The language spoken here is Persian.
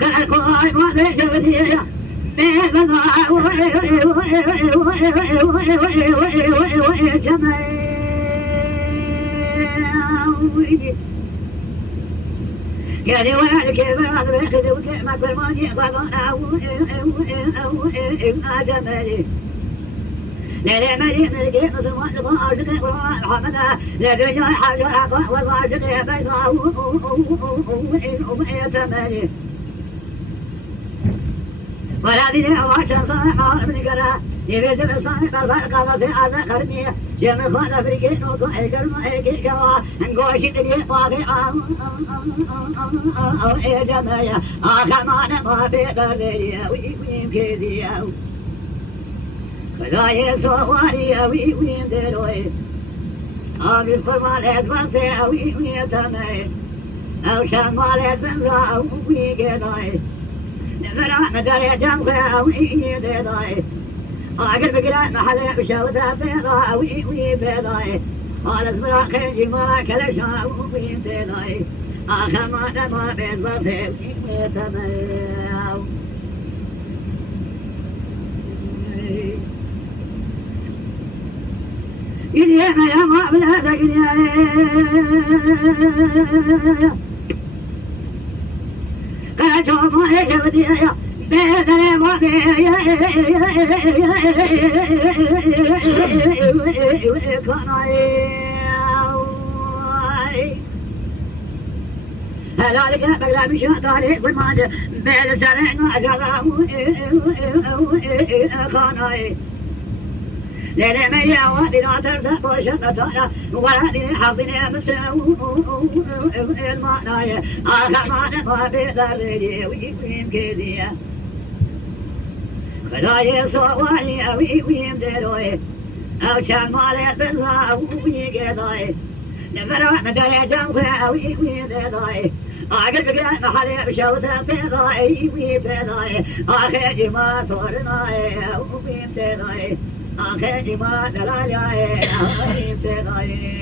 كالكوي ما تشودي كاني وانا الكبر هذا بيخذ وكلمة برماني ضلنا جمالي لا مالي ملكي مثل ما نبغى عاشقي وحمدها لا رجع حاجة عقا وعاشقي بيضاء ومالي ولا دي عشان صاحب من قرا يبيت الصاحب الفرق وزي على قرنيه جمع فاض افريقي نوكو ايكر ما ايكي كوا انقوشي تبي واقع او اي جمايا اخمان ما بيقدر وين كذيا خلايا صواري وين دروي أبيس فرمالات بنتي وين تماي او شان مالات بنزا وين كذاي نفرع مداري جمخة وين داي أقل بقرا محل بشوتها بيضاء وين بيضاء قالت براخي جمالك لشا وين داي أخمان ما بيضبطي وين تماي يدي ميرما بلا سكنيا قالت ما يشوتي يا بيدري ماضي هذا لك بلا مشهد عليه بالماضي بيل سرين وعشرة خاناي ليلة ميا وادي لا ترسى وشقتنا ولادي حظني مساو المعناية آخر ما بيدري وين كذية خلايا صوالي وين دروي أو شان مالي بنزا وين قضاي نفرع مدري جمخة وين دروي أقل بقى محلي بشوتها بيضاي وين بيضاي آخر جمال طورناي وين دروي آخر ما دلالي وين دروي